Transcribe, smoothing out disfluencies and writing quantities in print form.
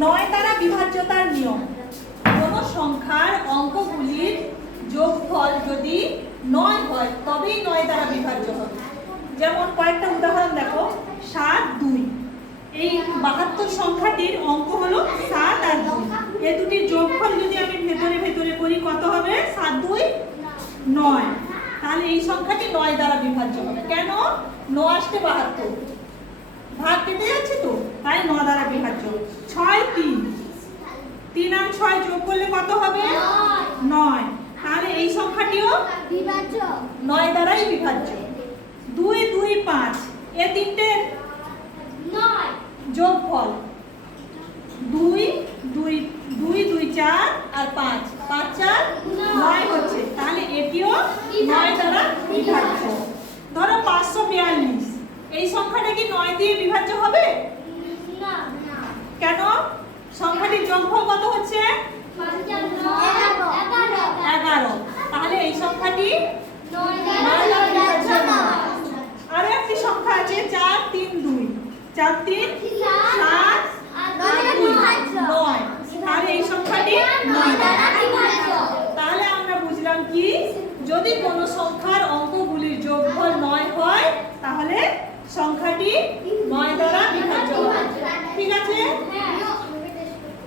নয় দ্বারা বিভাজ্যতার নিয়ম। কোন সংখ্যার অঙ্কগুলির যোগফল যদি 9 হয় তবেই 9 দ্বারা বিভাজ্য হবে। যেমন কয়েকটা উদাহরণ দেখো, 7, 2। এই 72 সংখ্যাটির অঙ্ক হলো 7 আর 2। এই দুটির যোগফল যদি আমি ভেতরে ভেতরে করি কত হবে? 7, 2, 9। তাহলে এই সংখ্যাটি 9 দ্বারা বিভাজ্য হবে। কেন? 9 আসতে 72, ভাগ কেটে যাচ্ছে তো, তাই 9 দ্বারা বিভাজ্য। 6, 3। 3 আর 6 যোগ করলে কত হবে? 9। তাহলে এই সংখ্যাটিও বিভাজ্য 9 দ্বারাই বিভাজ্য। 2, 2, 5। এই তিনটে 9 যোগফল 2, 2, 2, 2, 4 আর 5, 5, 4, 9 হচ্ছে। তাহলে এটিও 9 দ্বারা বিভাজ্য। ধরো 542, এই সংখ্যাটা কি 9 দিয়ে বিভাজ্য হবে? না কেন? সংখ্যাটির যোগফল কত হচ্ছে? 11। তাহলে এই সংখ্যাটি 9 9 দ্বারা বিভাজ্য নয়। আরো একটি সংখ্যা আছে 4, 3, 2। 4, 3, 7 আর 2, 9। তাহলে এই সংখ্যাটি 9 দ্বারা বিভাজ্য। তাহলে আমরা বুঝলাম কি, যদি কোনো